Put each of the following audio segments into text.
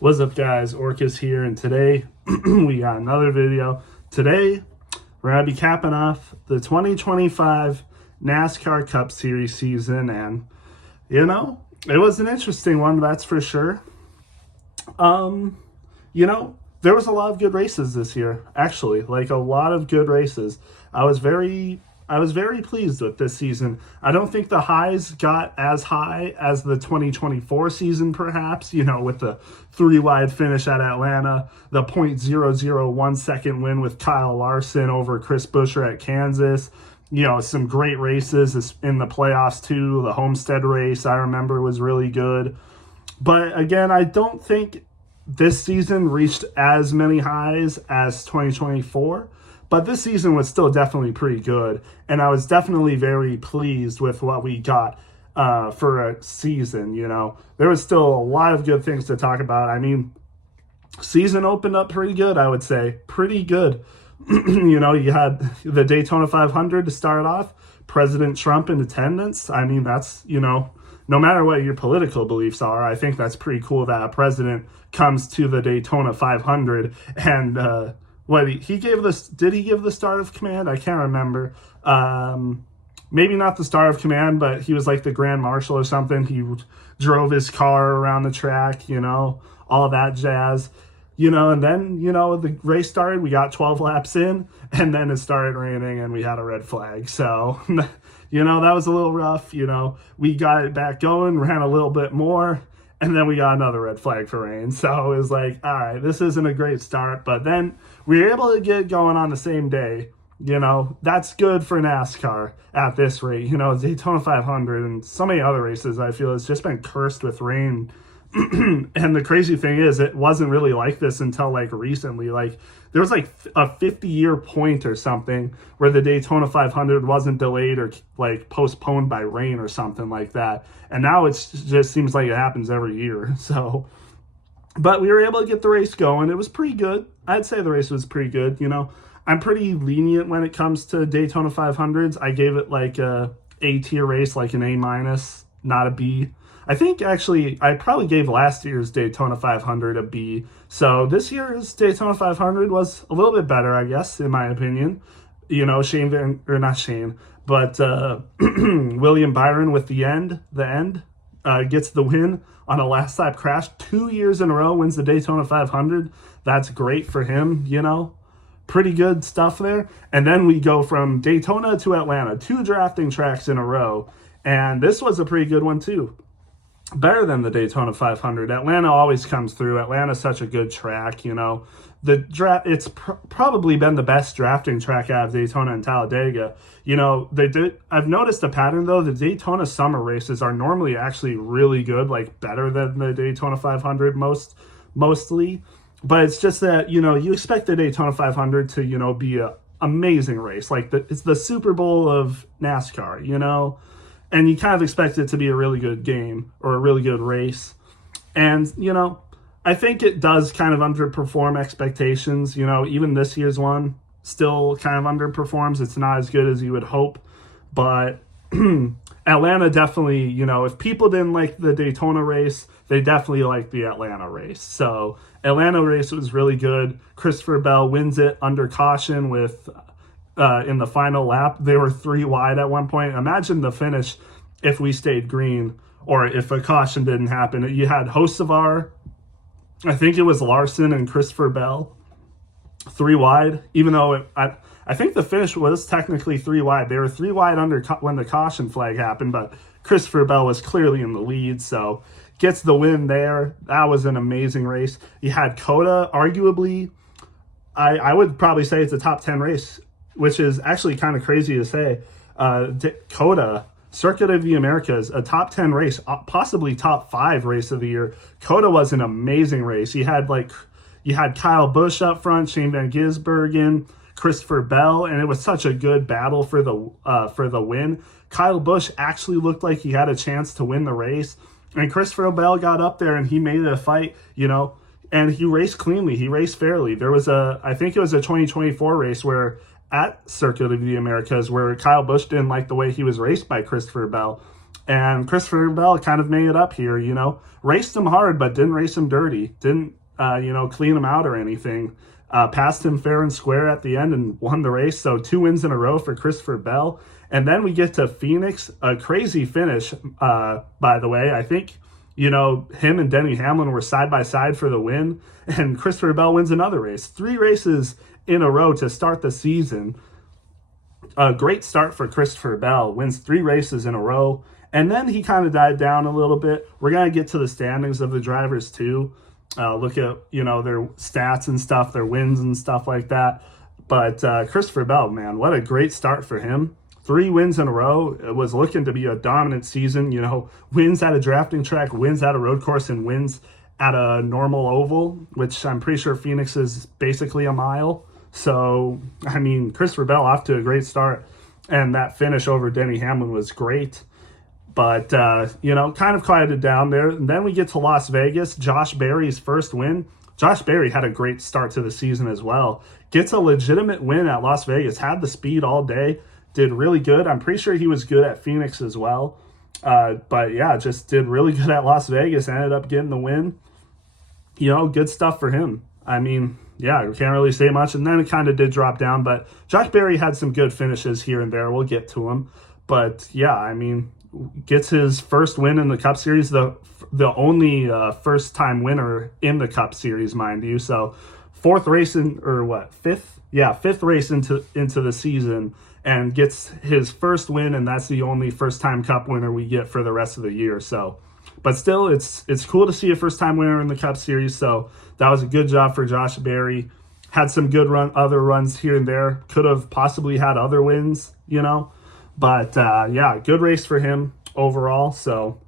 What's up, guys? Orcus here, and today we got another video. Today we're gonna be capping off the 2025 NASCAR Cup Series season, and it was an interesting one, that's for sure. There was a lot of good races this year, actually, like a lot of good races. I was very pleased with this season. I don't think the highs got as high as the 2024 season, perhaps, with the three wide finish at Atlanta, the .001 second win with Kyle Larson over Chris Buescher at Kansas. Some great races in the playoffs too. The Homestead race, I remember, was really good. But again, I don't think this season reached as many highs as 2024, but this season was still definitely pretty good, and I was definitely very pleased with what we got for a season. There was still a lot of good things to talk about. I mean, season opened up pretty good, I would say. Pretty good. You had the Daytona 500 to start off, President Trump in attendance. I mean, that's, no matter what your political beliefs are, I think that's pretty cool that a president comes to the Daytona 500 and he gave this. Did he give the start of command? I can't remember. Maybe not the start of command, but he was like the grand marshal or something. He drove his car around the track, all that jazz. And then, the race started, we got 12 laps in, and then it started raining and we had a red flag. So, that was a little rough. We got it back going, ran a little bit more, and then we got another red flag for rain. So it was like, all right, this isn't a great start, but then we were able to get going on the same day. That's good for NASCAR at this rate. Daytona 500 and so many other races, I feel, has just been cursed with rain. And the crazy thing is, it wasn't really like this until like recently. Like there was like a 50-year point or something where the Daytona 500 wasn't delayed or like postponed by rain or something like that. And now it just seems like it happens every year. So, but we were able to get the race going. It was pretty good. I'd say the race was pretty good. I'm pretty lenient when it comes to Daytona 500s. I gave it like a A-tier race, like an A-, not a B. I think actually I probably gave last year's Daytona 500 a B. So this year's Daytona 500 was a little bit better, I guess, in my opinion. William Byron with the end gets the win on a last lap crash. 2 years in a row wins the Daytona 500. That's great for him, Pretty good stuff there. And then we go from Daytona to Atlanta, 2 drafting tracks in a row. And this was a pretty good one too. Better than the Daytona 500. Atlanta always comes through. Atlanta's such a good track, It's probably been the best drafting track out of Daytona and Talladega. I've noticed a pattern though. The Daytona summer races are normally actually really good, like better than the Daytona 500 mostly. But it's just that, you expect the Daytona 500 to, be an amazing race. Like it's the Super Bowl of NASCAR, and you kind of expect it to be a really good game or a really good race. And, I think it does kind of underperform expectations. Even this year's one still kind of underperforms. It's not as good as you would hope. But Atlanta definitely, if people didn't like the Daytona race, they definitely liked the Atlanta race. So Atlanta race was really good. Christopher Bell wins it under caution with in the final lap. They were 3 wide at one point. Imagine the finish if we stayed green or if a caution didn't happen. You had Hocevar, I think it was Larson and Christopher Bell, 3 wide, even though I think the finish was technically 3 wide. They were 3 wide when the caution flag happened, but Christopher Bell was clearly in the lead, so gets the win there. That was an amazing race. You had Coda, arguably, I would probably say it's a top 10 race, which is actually kind of crazy to say. Coda, Circuit of the Americas, a top 10 race, possibly top 5 race of the year. Coda was an amazing race. You had Kyle Busch up front, Shane Van Gisbergen, Christopher Bell, and it was such a good battle for the win. Kyle Busch actually looked like he had a chance to win the race, and Christopher Bell got up there and he made it a fight, and he raced cleanly. He raced fairly. There was I think it was a 2024 race where at Circuit of the Americas where Kyle Busch didn't like the way he was raced by Christopher Bell. And Christopher Bell kind of made it up here, raced him hard, but didn't race him dirty. Didn't, clean him out or anything. Passed him fair and square at the end and won the race. So 2 wins in a row for Christopher Bell. And then we get to Phoenix, a crazy finish, by the way. I think, him and Denny Hamlin were side by side for the win. And Christopher Bell wins another race. 3 races in a row to start the season. A great start for Christopher Bell. Wins 3 races in a row. And then he kind of died down a little bit. We're going to get to the standings of the drivers too. Look at, their stats and stuff, their wins and stuff like that. But Christopher Bell, man, what a great start for him. 3 wins in a row. It was looking to be a dominant season. Wins at a drafting track, wins at a road course, and wins at a normal oval, which I'm pretty sure Phoenix is basically a mile. So, Christopher Bell off to a great start. And that finish over Denny Hamlin was great. But, kind of quieted down there. And then we get to Las Vegas, Josh Berry's first win. Josh Berry had a great start to the season as well. Gets a legitimate win at Las Vegas. Had the speed all day. Did really good. I'm pretty sure he was good at Phoenix as well. But, yeah, just did really good at Las Vegas. Ended up getting the win. Good stuff for him. Yeah, we can't really say much. And then it kind of did drop down. But Josh Berry had some good finishes here and there. We'll get to him. But, yeah, gets his first win in the Cup Series, the only first-time winner in the Cup Series, mind you. So fifth race into the season, and gets his first win, and that's the only first-time Cup winner we get for the rest of the year. So, but still, it's cool to see a first-time winner in the Cup Series. So that was a good job for Josh Berry. Had some good other runs here and there. Could have possibly had other wins, But, good race for him overall. So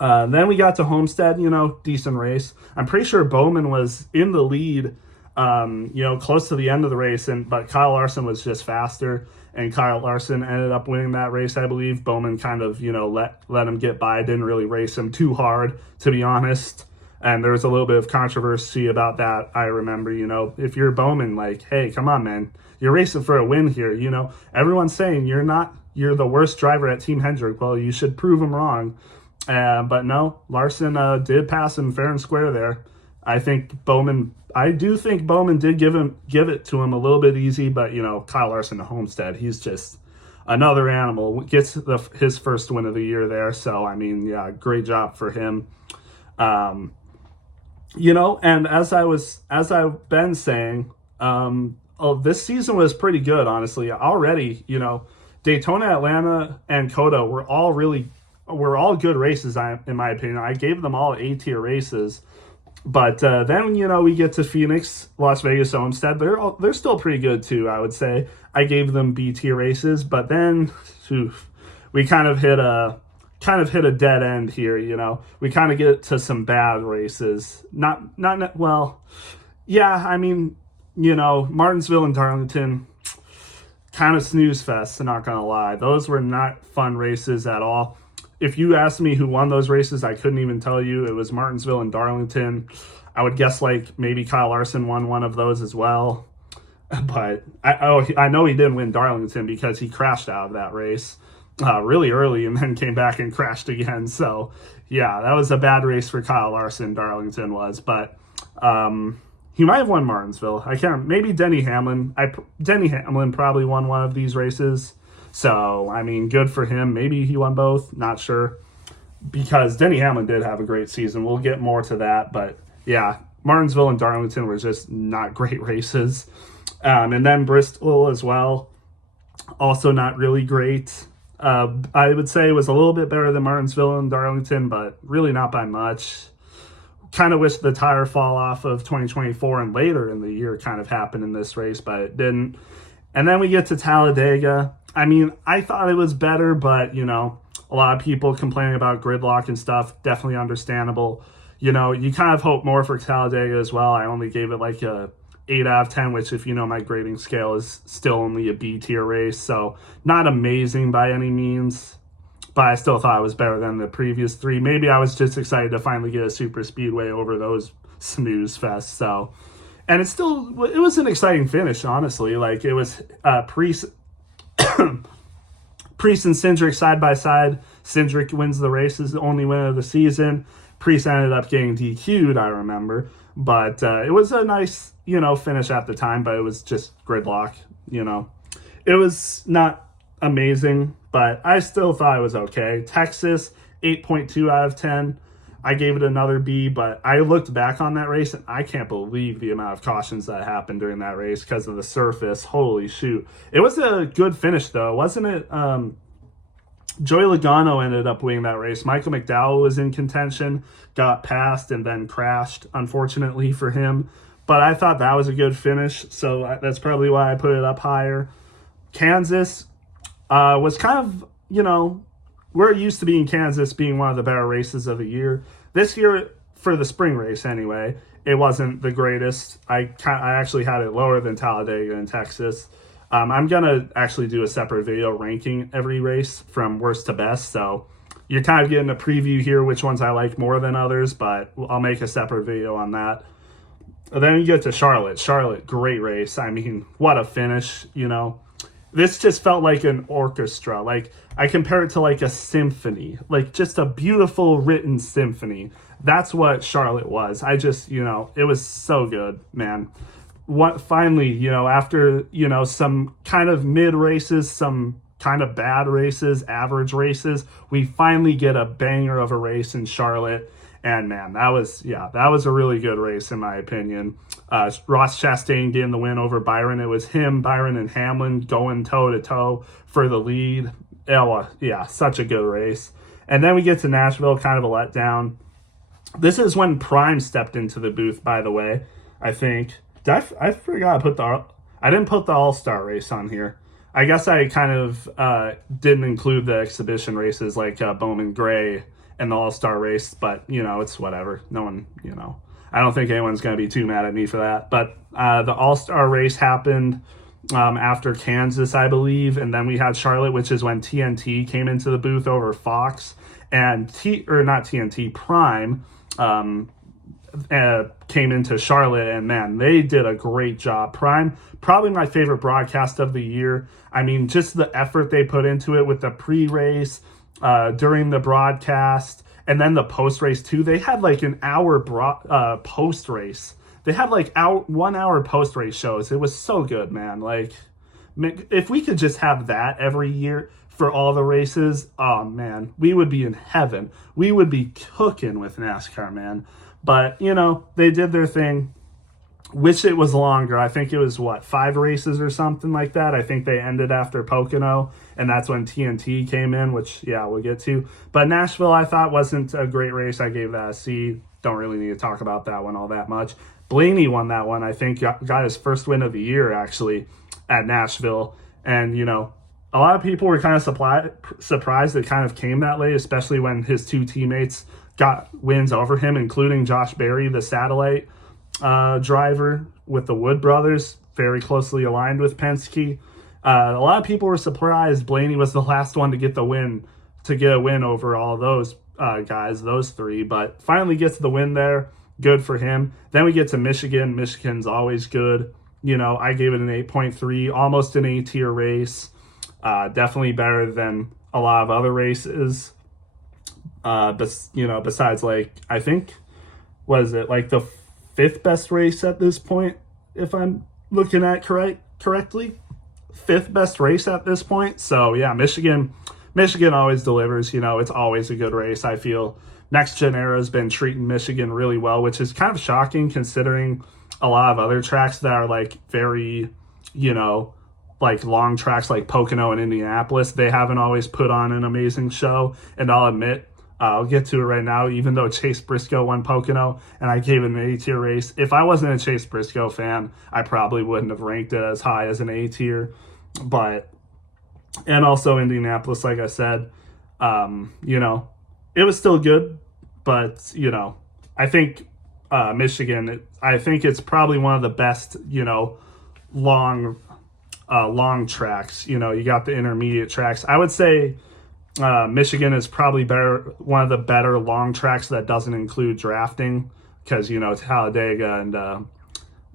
then we got to Homestead, decent race. I'm pretty sure Bowman was in the lead, close to the end of the race, but Kyle Larson was just faster, and Kyle Larson ended up winning that race, I believe. Bowman kind of, let him get by, didn't really race him too hard, to be honest. And there was a little bit of controversy about that, I remember. If you're Bowman, hey, come on, man. You're racing for a win here, Everyone's saying you're the worst driver at Team Hendrick. Well, you should prove them wrong. But no, Larson did pass him fair and square there. I do think Bowman did give it to him a little bit easy, but Kyle Larson to Homestead, he's just another animal. Gets his first win of the year there. So great job for him. And as I've been saying, this season was pretty good, honestly. Already, Daytona, Atlanta, and COTA were all good races, in my opinion. I gave them all A-tier races. But then, we get to Phoenix, Las Vegas, Homestead. They're still pretty good, too, I would say. I gave them B-tier races. But then, we kind of hit a dead end here, We kind of get to some bad races. Martinsville and Darlington, kind of snooze fest, I'm not going to lie. Those were not fun races at all. If you asked me who won those races, I couldn't even tell you. It was Martinsville and Darlington. I would guess maybe Kyle Larson won one of those as well. But I know he didn't win Darlington because he crashed out of that race really early and then came back and crashed again. So, yeah, that was a bad race for Kyle Larson, Darlington was. But he might have won Martinsville. I can't. Maybe Denny Hamlin. Denny Hamlin probably won one of these races. So, good for him. Maybe he won both. Not sure. Because Denny Hamlin did have a great season. We'll get more to that. But, yeah, Martinsville and Darlington were just not great races. And then Bristol as well. Also not really great. I would say it was a little bit better than Martinsville and Darlington, but really not by much. Kind of wish the tire fall off of 2024 and later in the year kind of happened in this race, but it didn't. And then we get to Talladega. I thought it was better, but, a lot of people complaining about gridlock and stuff, definitely understandable. You kind of hope more for Talladega as well. I only gave it a 8 out of 10, which if my grading scale is still only a B tier race. So not amazing by any means, but I still thought it was better than the previous 3. Maybe I was just excited to finally get a super speedway over those snooze fests. So, and it was an exciting finish, honestly. It was Priest and Cindric side by side, Cindric wins the race, is the only win of the season. Priest ended up getting DQ'd, I remember. But it was a nice, finish at the time, but it was just gridlock, It was not amazing, but I still thought it was okay. Texas, 8.2 out of 10. I gave it another B, but I looked back on that race, and I can't believe the amount of cautions that happened during that race because of the surface. Holy shoot. It was a good finish, though, wasn't it? Joey Logano ended up winning that race. Michael McDowell was in contention, got passed, and then crashed, unfortunately for him. But I thought that was a good finish, so that's probably why I put it up higher. Kansas was kind of, we're used to being Kansas being one of the better races of the year. This year, for the spring race anyway, it wasn't the greatest. I actually had it lower than Talladega and Texas. I'm going to actually do a separate video ranking every race from worst to best. So you're kind of getting a preview here, which ones I like more than others, but I'll make a separate video on that. And then you get to Charlotte. Charlotte, great race. I mean, what a finish, This just felt like an orchestra. Like, I compare it to like a symphony, like just a beautiful written symphony. That's what Charlotte was. I just, it was so good, man. What finally, after, some kind of mid races, some kind of bad races, average races, we finally get a banger of a race in Charlotte. And man, that was a really good race in my opinion. Ross Chastain getting the win over Byron. It was him, Byron, and Hamlin going toe to toe for the lead. Such a good race. And then we get to Nashville, kind of a letdown. This is when Prime stepped into the booth, by the way. I think I forgot I didn't put the All-Star race on here. I guess I kind of didn't include the exhibition races like Bowman Gray and the All-Star race, but, it's whatever. No one, I don't think anyone's going to be too mad at me for that. But the All-Star race happened after Kansas, I believe, and then we had Charlotte, which is when TNT came into the booth over Fox, and Prime came into Charlotte, and man, they did a great job. Prime, probably my favorite broadcast of the year. I mean, just the effort they put into it with the pre-race, during the broadcast, and then the post-race too. They had like an hour post-race. They had like 1 hour post-race shows. It was so good, man. Like, if we could just have that every year for all the races, oh man, we would be in heaven. We would be cooking with NASCAR, man. But, they did their thing. Wish it was longer. I think it was, 5 races or something like that. I think they ended after Pocono, and that's when TNT came in, which, we'll get to. But Nashville, I thought, wasn't a great race. I gave that a C. Don't really need to talk about that one all that much. Blaney won that one. I think got his first win of the year, actually, at Nashville. And, a lot of people were kind of surprised it kind of came that late, especially when his 2 teammates got wins over him, including Josh Berry, the satellite driver with the Wood brothers, very closely aligned with Penske. A lot of people were surprised Blaney was the last one to get a win over all those guys, those 3, but finally gets the win there. Good for him. Then we get to Michigan. Michigan's always good. I gave it an 8.3, almost an A-tier race. Definitely better than a lot of other races. Besides, I think, was it like the 5th best race at this point, if I'm looking at correctly? 5th best race at this point. So yeah, Michigan always delivers. It's always a good race. I feel Next Gen Era has been treating Michigan really well, which is kind of shocking considering a lot of other tracks that are like very, like long tracks like Pocono and Indianapolis. They haven't always put on an amazing show. And I'll admit, I'll get to it right now, even though Chase Briscoe won Pocono and I gave it an A-tier race. If I wasn't a Chase Briscoe fan, I probably wouldn't have ranked it as high as an A-tier. And also Indianapolis, like I said, it was still good, but, I think Michigan, I think it's probably one of the best, long tracks. You got the intermediate tracks. I would say Michigan is probably one of the better long tracks that doesn't include drafting, because Talladega and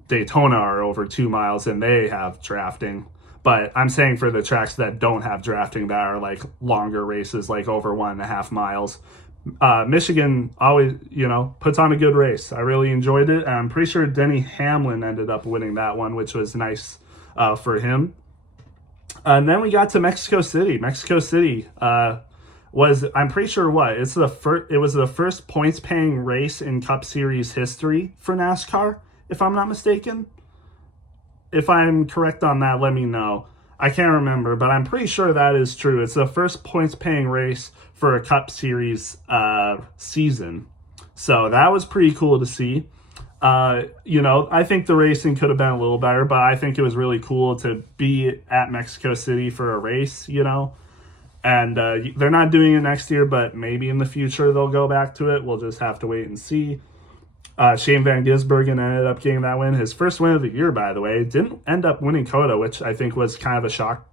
Daytona are over 2 miles and they have drafting. But I'm saying for the tracks that don't have drafting, that are like longer races, like over 1.5 miles. Michigan always, puts on a good race. I really enjoyed it. And I'm pretty sure Denny Hamlin ended up winning that one, which was nice for him. And then we got to Mexico City. Mexico City was, I'm pretty sure, it was the first points paying race in Cup Series history for NASCAR, if I'm not mistaken. If I'm correct on that, let me know. I can't remember, but I'm pretty sure that is true. It's the first points paying race for a Cup Series season. So that was pretty cool to see. I think the racing could have been a little better, but I think it was really cool to be at Mexico City for a race, And they're not doing it next year, but maybe in the future they'll go back to it. We'll just have to wait and see. Shane Van Gisbergen ended up getting that win. His first win of the year, by the way. Didn't end up winning COTA, which I think was kind of a shock.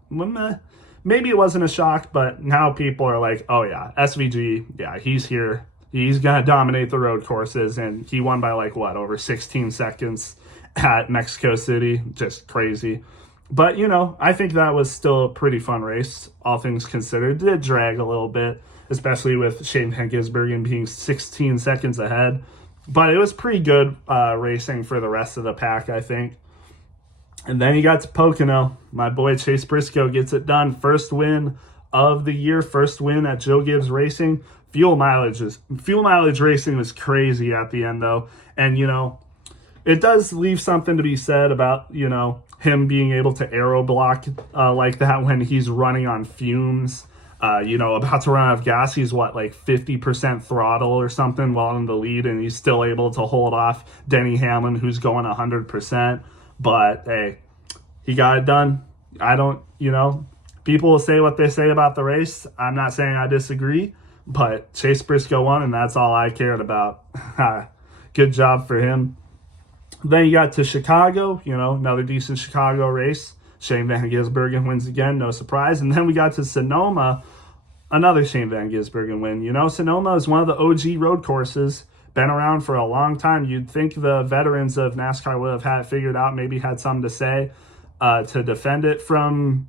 Maybe it wasn't a shock, but now people are like, oh yeah, SVG, yeah, he's here. He's going to dominate the road courses, and he won by over 16 seconds at Mexico City. Just crazy. But, I think that was still a pretty fun race, all things considered. It did drag a little bit, especially with Shane Van Gisbergen being 16 seconds ahead. But it was pretty good racing for the rest of the pack, I think. And then he got to Pocono. My boy Chase Briscoe gets it done. First win of the year, first win at Joe Gibbs Racing. Fuel mileage racing was crazy at the end, though. And, it does leave something to be said about, him being able to aero block like that when he's running on fumes. About to run out of gas. He's 50% throttle or something while in the lead, and he's still able to hold off Denny Hamlin, who's going 100%. But hey, he got it done. I don't, people will say what they say about the race. I'm not saying I disagree, but Chase Briscoe won, and that's all I cared about. Good job for him. Then you got to Chicago, another decent Chicago race. Shane Van Gisbergen wins again, no surprise. And then we got to Sonoma, another Shane Van Gisbergen win. Sonoma is one of the OG road courses, been around for a long time. You'd think the veterans of NASCAR would have had it figured out, maybe had something to say to defend it from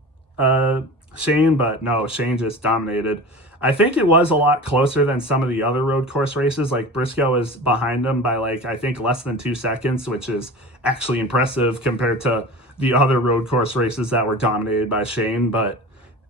Shane, but no, Shane just dominated. I think it was a lot closer than some of the other road course races. Like Briscoe was behind him by I think less than 2 seconds, which is actually impressive compared to the other road course races that were dominated by Shane. But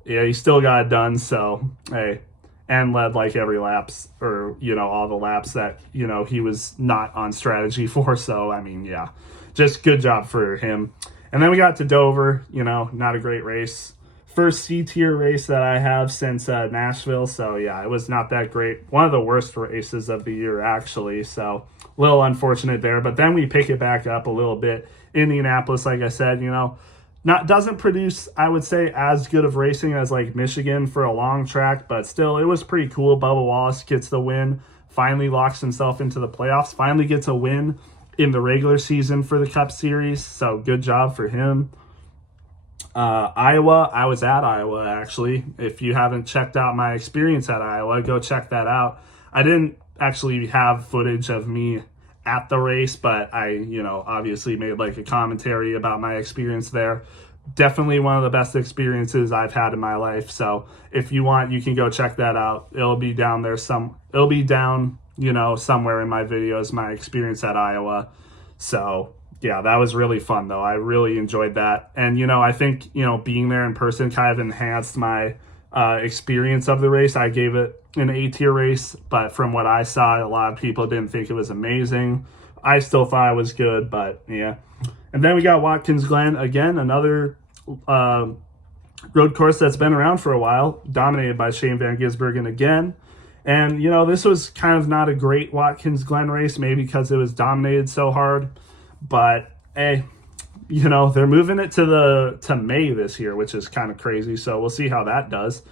yeah, he still got it done. So hey, and led every laps, or all the laps that he was not on strategy for. So I mean, yeah, just good job for him. And then we got to Dover. Not a great race. First C-tier race that I have since Nashville. So yeah, it was not that great. One of the worst races of the year, actually. So a little unfortunate there. But then we pick it back up a little bit. Indianapolis, like I said, doesn't produce, I would say, as good of racing as Michigan for a long track, but still, it was pretty cool. Bubba Wallace gets the win, finally locks himself into the playoffs, finally gets a win in the regular season for the Cup Series, so good job for him. Iowa, I was at Iowa, actually. If you haven't checked out my experience at Iowa, go check that out. I didn't actually have footage of me at the race, but I, obviously made a commentary about my experience there. Definitely one of the best experiences I've had in my life. So if you want, you can go check that out. It'll be down there somewhere in my videos, my experience at Iowa. So yeah, that was really fun though. I really enjoyed that. And, I think, being there in person kind of enhanced my experience of the race. I gave it an A-tier race, but from what I saw, a lot of people didn't think it was amazing. I still thought it was good, but yeah. And then we got Watkins Glen, again, another road course that's been around for a while, dominated by Shane Van Gisbergen again. And, this was kind of not a great Watkins Glen race, maybe because it was dominated so hard. But, hey, they're moving it to May this year, which is kind of crazy. So we'll see how that does.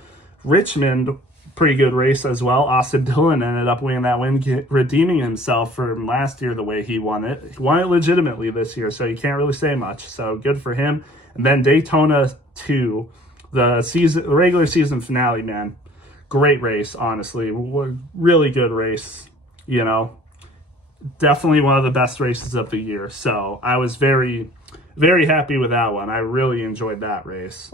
Richmond, pretty good race as well. Austin Dillon ended up winning that win, redeeming himself from last year the way he won it. He won it legitimately this year, so you can't really say much. So good for him. And then Daytona 2, the regular season finale, man. Great race, honestly. Really good race, Definitely one of the best races of the year. So I was very, very happy with that one. I really enjoyed that race.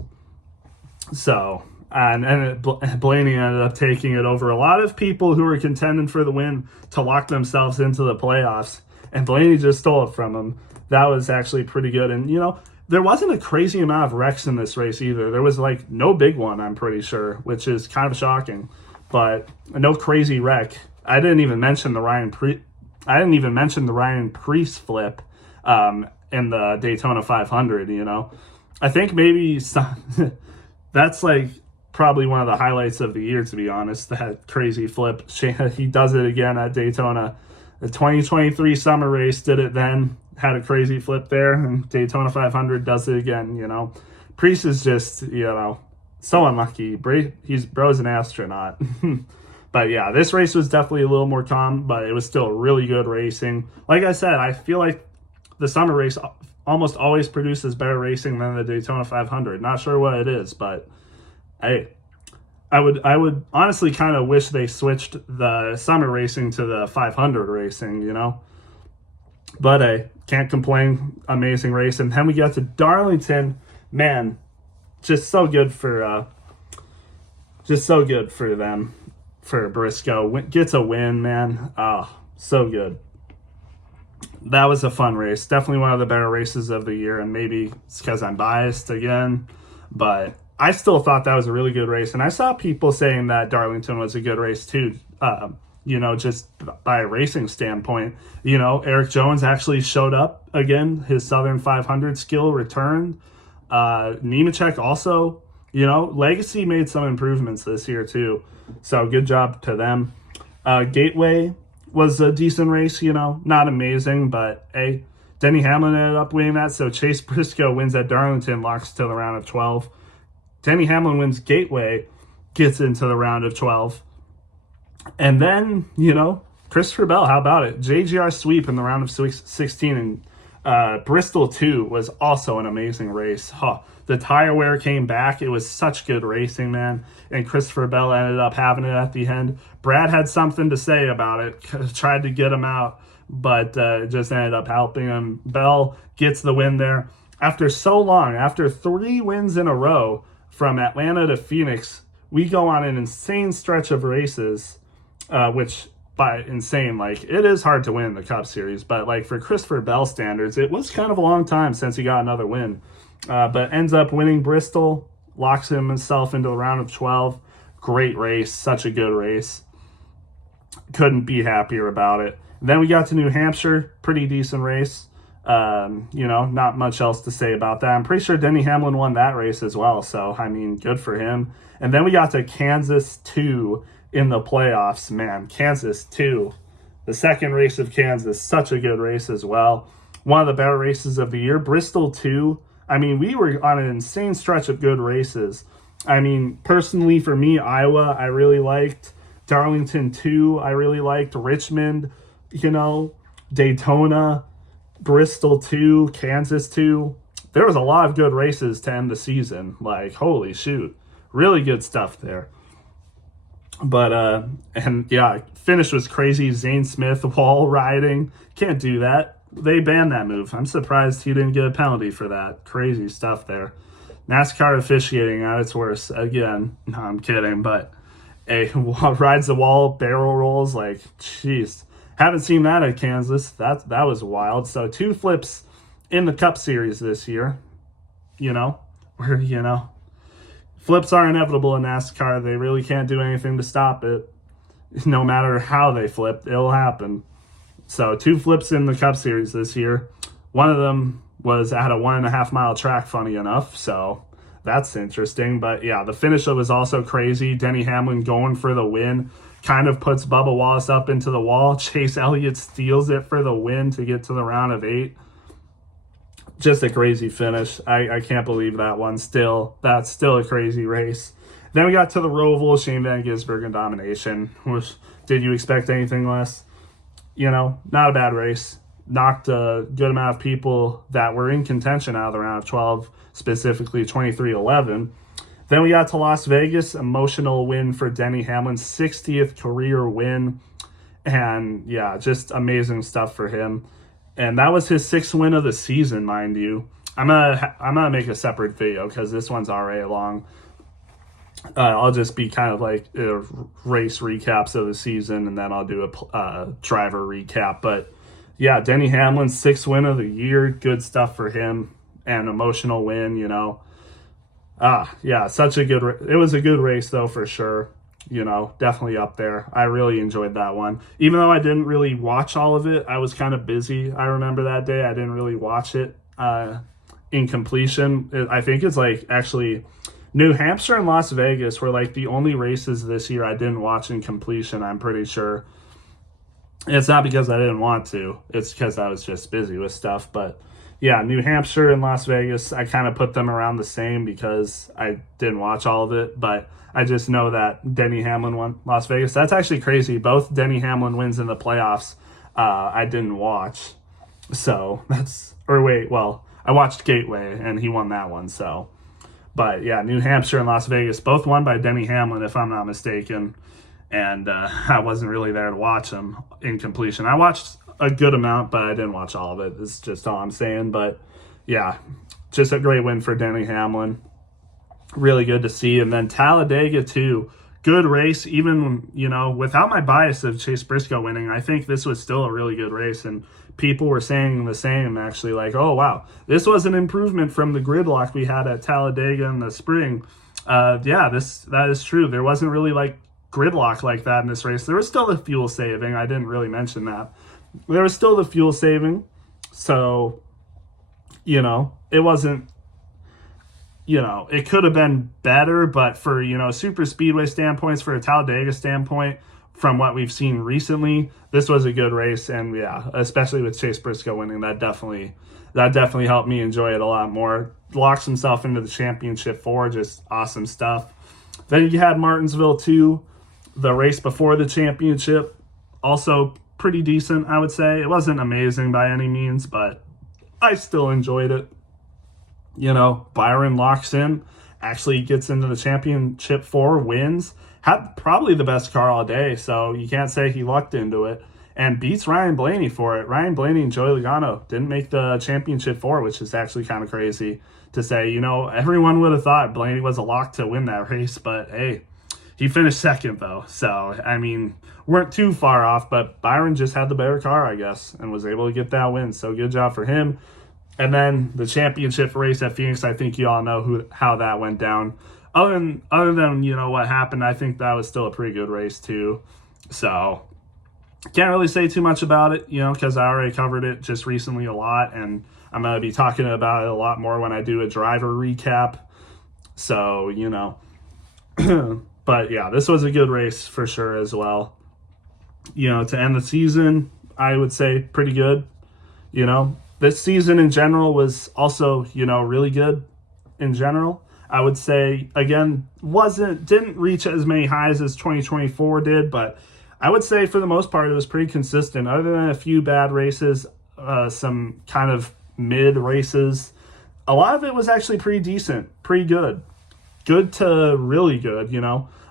So, Blaney ended up taking it over a lot of people who were contending for the win to lock themselves into the playoffs. And Blaney just stole it from him. That was actually pretty good. And, there wasn't a crazy amount of wrecks in this race either. There was like no big one, I'm pretty sure, which is kind of shocking. But no crazy wreck. I didn't even mention the Ryan Preece flip in the Daytona 500. I think maybe that's like probably one of the highlights of the year, to be honest. That crazy flip. He does it again at Daytona. The 2023 summer race did it then. Had a crazy flip there, and Daytona 500 does it again. Preece is just, so unlucky. Bro's an astronaut. But yeah, this race was definitely a little more calm, but it was still really good racing. Like I said, I feel like the summer race almost always produces better racing than the Daytona 500. Not sure what it is, but hey, I would honestly kind of wish they switched the summer racing to the 500 racing, But hey, can't complain. Amazing race. And then we got to Darlington. Man, just so good for them. For Briscoe. Gets a win, man. Oh, so good. That was a fun race. Definitely one of the better races of the year. And maybe it's because I'm biased again. But I still thought that was a really good race. And I saw people saying that Darlington was a good race too. Just by a racing standpoint. Eric Jones actually showed up again. His Southern 500 skill returned. Nemechek also, Legacy made some improvements this year too. So good job to them. Gateway was a decent race, not amazing, but hey, Denny Hamlin ended up winning that. So Chase Briscoe wins at Darlington, locks to the round of 12. Denny Hamlin wins Gateway, gets into the round of 12. And then, Christopher Bell, how about it? JGR sweep in the round of 16. And Bristol 2 was also an amazing race. The tire wear came back. It was such good racing, man. And Christopher Bell ended up having it at the end. Brad had something to say about it. Tried to get him out, but it just ended up helping him. Bell gets the win there. After so long, after 3 wins in a row from Atlanta to Phoenix, we go on an insane stretch of races. Which by insane, it is hard to win the Cup Series, but for Christopher Bell standards, it was kind of a long time since he got another win. But ends up winning Bristol, locks himself into the round of 12. Great race, such a good race. Couldn't be happier about it. And then we got to New Hampshire, pretty decent race. Not much else to say about that. I'm pretty sure Denny Hamlin won that race as well, so good for him. And then we got to Kansas 2. In the playoffs, man. Kansas 2. The second race of Kansas, such a good race as well. One of the better races of the year. Bristol 2. We were on an insane stretch of good races. Personally for me, Iowa, I really liked. Darlington 2, I really liked. Richmond, Daytona, Bristol 2, Kansas 2. There was a lot of good races to end the season. Holy shoot. Really good stuff there. But, finish was crazy. Zane Smith wall riding. Can't do that. They banned that move. I'm surprised he didn't get a penalty for that. Crazy stuff there. NASCAR officiating at its worst. Again, no, I'm kidding. But, rides the wall, barrel rolls. Jeez. Haven't seen that at Kansas. That was wild. So 2 flips in the Cup Series this year. Flips are inevitable in NASCAR. They really can't do anything to stop it. No matter how they flip, it'll happen. So 2 flips in the Cup Series this year. One of them was at a 1.5 mile track, funny enough. So that's interesting. But yeah, the finish was also crazy. Denny Hamlin going for the win. Kind of puts Bubba Wallace up into the wall. Chase Elliott steals it for the win to get to the round of 8. Just a crazy finish. I can't believe that one still. That's still a crazy race. Then we got to the Roval, Shane Van Gisbergen domination. Did you expect anything less? Not a bad race. Knocked a good amount of people that were in contention out of the round of 12, specifically 23-11. Then we got to Las Vegas, emotional win for Denny Hamlin, 60th career win. And yeah, just amazing stuff for him. And that was his 6th win of the season, mind you. I'm gonna make a separate video because this one's already long. I'll just be kind of like race recaps of the season, and then I'll do a driver recap. But yeah, Denny Hamlin's 6th win of the year. Good stuff for him. An emotional win, yeah, such a good. It was a good race though, for sure. Definitely up there. I really enjoyed that one. Even though I didn't really watch all of it, I was kind of busy. I remember that day I didn't really watch it in completion. I think it's like actually New Hampshire and Las Vegas were like the only races this year I didn't watch in completion, I'm pretty sure. It's not because I didn't want to. It's because I was just busy with stuff. But yeah, New Hampshire and Las Vegas, I kind of put them around the same because I didn't watch all of it. But I just know that Denny Hamlin won Las Vegas. That's actually crazy. Both Denny Hamlin wins in the playoffs I didn't watch. So I watched Gateway and he won that one. So, but yeah, New Hampshire and Las Vegas both won by Denny Hamlin, if I'm not mistaken. And I wasn't really there to watch them in completion. I watched a good amount, but I didn't watch all of it. That's just all I'm saying. But yeah, just a great win for Denny Hamlin. Really good to see. And then Talladega too. Good race. Even, without my bias of Chase Briscoe winning, I think this was still a really good race. And people were saying the same, actually, like, oh, wow, this was an improvement from the gridlock we had at Talladega in the spring. That is true. There wasn't really like gridlock like that in this race. There was still the fuel saving. I didn't really mention that. There was still the fuel saving. So, it wasn't, it could have been better, but for, super speedway standpoints, for a Talladega standpoint, from what we've seen recently, this was a good race. And yeah, especially with Chase Briscoe winning, that definitely helped me enjoy it a lot more. Locks himself into the championship 4, just awesome stuff. Then you had Martinsville 2, the race before the championship, also pretty decent, I would say. It wasn't amazing by any means, but I still enjoyed it. Byron locks in, actually gets into the championship 4, wins, had probably the best car all day, so you can't say he lucked into it, and beats Ryan Blaney for it. Ryan Blaney and Joey Logano didn't make the championship 4, which is actually kind of crazy to say. Everyone would have thought Blaney was a lock to win that race, but hey, he finished 2nd, though. So, I mean, weren't too far off, but Byron just had the better car, I guess, and was able to get that win. So, good job for him. And then the championship race at Phoenix, I think you all know how that went down. Other than what happened, I think that was still a pretty good race, too. So, can't really say too much about it, because I already covered it just recently a lot, and I'm going to be talking about it a lot more when I do a driver recap. So, But yeah, this was a good race for sure as well. To end the season, I would say pretty good. This season in general was also, really good in general. I would say, again, didn't reach as many highs as 2024 did, but I would say for the most part it was pretty consistent. Other than a few bad races, some kind of mid races, a lot of it was actually pretty decent, pretty good. Good to really good,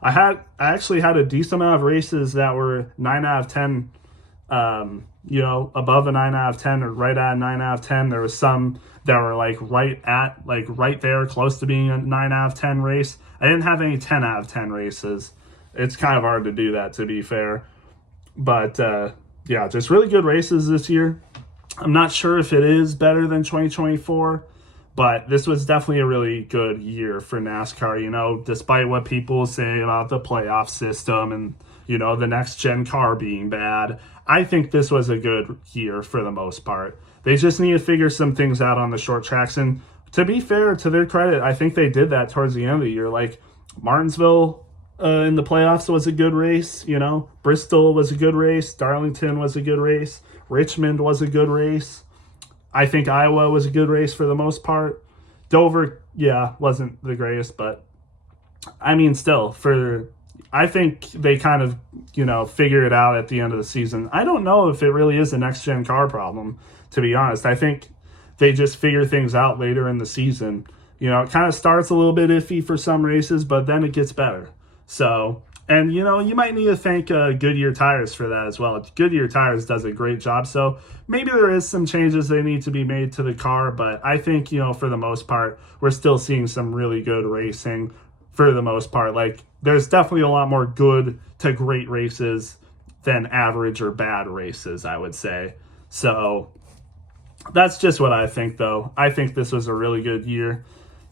I actually had a decent amount of races that were 9 out of 10, above a 9 out of 10 or right at a 9 out of 10. There was some that were right there, close to being a 9 out of 10 race. I didn't have any 10 out of 10 races. It's kind of hard to do that, to be fair. But just really good races this year. I'm not sure if it is better than 2024. But this was definitely a really good year for NASCAR, despite what people say about the playoff system and, the next-gen car being bad. I think this was a good year for the most part. They just need to figure some things out on the short tracks. And to be fair, to their credit, I think they did that towards the end of the year. Like, Martinsville in the playoffs was a good race, Bristol was a good race. Darlington was a good race. Richmond was a good race. I think Iowa was a good race for the most part. Dover, wasn't the greatest, but I mean, still, I think they kind of, figure it out at the end of the season. I don't know if it really is a next-gen car problem, to be honest. I think they just figure things out later in the season. It kind of starts a little bit iffy for some races, but then it gets better. So And, you might need to thank Goodyear Tires for that as well. Goodyear Tires does a great job. So maybe there is some changes they need to be made to the car. But I think, for the most part, we're still seeing some really good racing for the most part. Like, there's definitely a lot more good to great races than average or bad races, I would say. So that's just what I think, though. I think this was a really good year.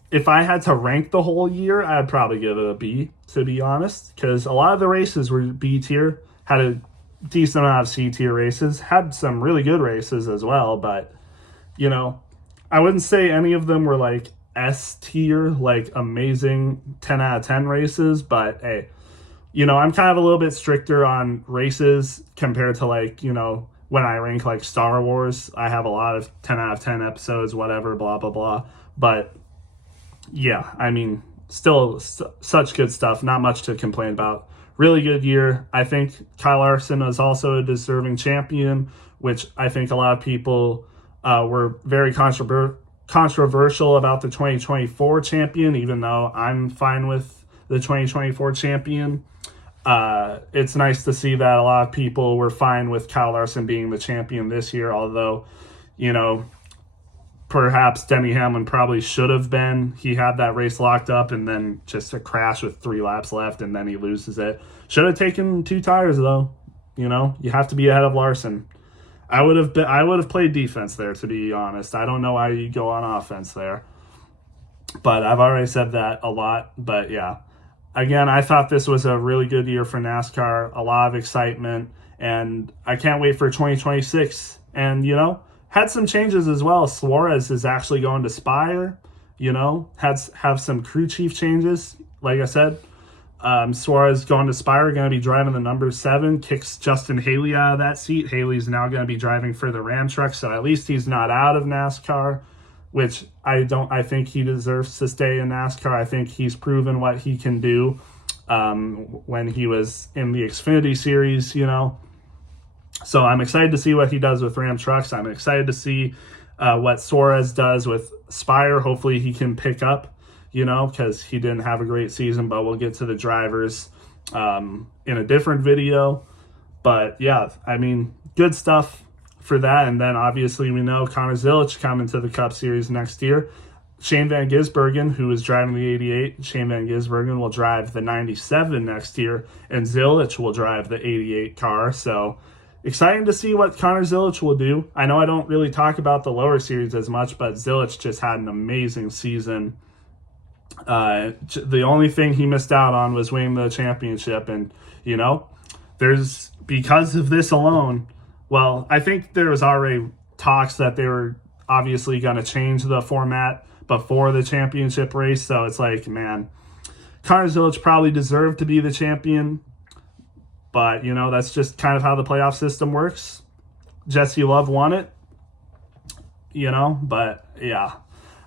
If I had to rank the whole year, I'd probably give it a B, to be honest, because a lot of the races were B tier, had a decent amount of C tier races, had some really good races as well, but, I wouldn't say any of them were like S tier, like amazing 10 out of 10 races, but hey, I'm kind of a little bit stricter on races compared to like, when I rank like Star Wars. I have a lot of 10 out of 10 episodes, whatever, blah, blah, blah. But yeah, I mean, still such good stuff. Not much to complain about. Really good year. I think Kyle Larson is also a deserving champion, which I think a lot of people were very controversial about the 2024 champion, even though I'm fine with the 2024 champion. It's nice to see that a lot of people were fine with Kyle Larson being the champion this year, although, perhaps Denny Hamlin probably should have been. He had that race locked up and then just a crash with 3 laps left and then he loses it. Should have taken 2 tires though. You have to be ahead of Larson. I would have played defense there, to be honest. I don't know why you go on offense there. But I've already said that a lot. But yeah. Again, I thought this was a really good year for NASCAR. A lot of excitement. And I can't wait for 2026. And, had some changes as well. Suarez is actually going to Spire, have some crew chief changes. Like I said, Suarez going to Spire, going to be driving the number 7, kicks Justin Haley out of that seat. Haley's now going to be driving for the Ram truck, so at least he's not out of NASCAR, which I think he deserves to stay in NASCAR. I think he's proven what he can do when he was in the Xfinity Series, So I'm excited to see what he does with Ram trucks. I'm excited to see what Suarez does with Spire. Hopefully he can pick up, because he didn't have a great season, but we'll get to the drivers in a different video. But yeah, I mean, good stuff for that. And then obviously we know Connor Zilisch coming to the Cup Series next year. Shane Van Gisbergen, who is driving the 88, Shane Van Gisbergen will drive the 97 next year, and Zilisch will drive the 88 car. So exciting to see what Connor Zilisch will do. I know I don't really talk about the lower series as much, but Zilisch just had an amazing season. The only thing he missed out on was winning the championship. And, there's, because of this alone, well, I think there was already talks that they were obviously going to change the format before the championship race. So it's like, man, Connor Zilisch probably deserved to be the champion. But, that's just kind of how the playoff system works. Jesse Love won it, but yeah.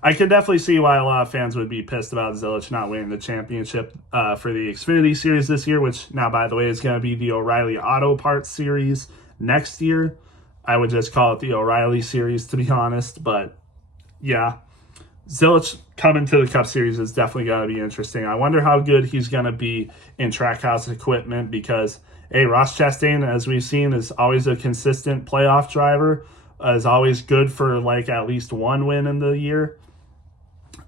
I could definitely see why a lot of fans would be pissed about Zilisch not winning the championship for the Xfinity Series this year, which now, by the way, is going to be the O'Reilly Auto Parts Series next year. I would just call it the O'Reilly Series, to be honest. But, yeah, Zilisch coming to the Cup Series is definitely going to be interesting. I wonder how good he's going to be in Trackhouse equipment because, hey, Ross Chastain, as we've seen, is always a consistent playoff driver, is always good for like at least one win in the year.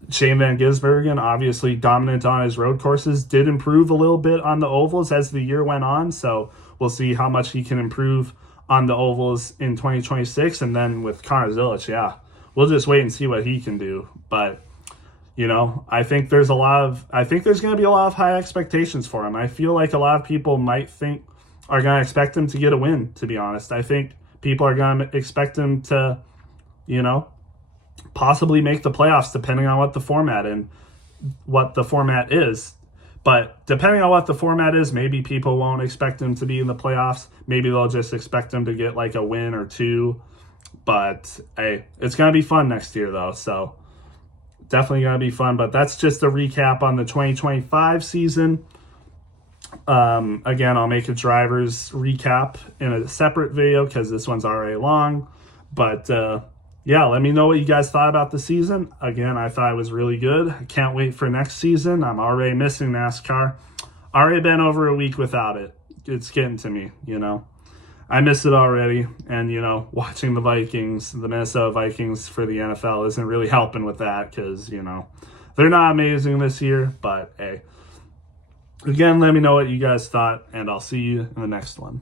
Shane Van Gisbergen, obviously dominant on his road courses, did improve a little bit on the ovals as the year went on. So we'll see how much he can improve on the ovals in 2026. And then with Connor Zilisch, yeah, we'll just wait and see what he can do. But, I think there's going to be a lot of high expectations for him. I feel like a lot of people are going to expect him to get a win, to be honest. I think people are going to expect him to, possibly make the playoffs depending on what the format is. But depending on what the format is, maybe people won't expect him to be in the playoffs. Maybe they'll just expect him to get like a win or two. But hey, it's going to be fun next year though. So definitely going to be fun. But that's just a recap on the 2025 season. Again, I'll make a driver's recap in a separate video because this one's already long. But yeah, let me know what you guys thought about the season. Again, I thought it was really good. I can't wait for next season. I'm already missing NASCAR. Already been over a week without it. It's getting to me, you know. I miss it already. And, you know, watching the Vikings, the Minnesota Vikings for the NFL isn't really helping with that because, you know, they're not amazing this year. But, hey, again, let me know what you guys thought, and I'll see you in the next one.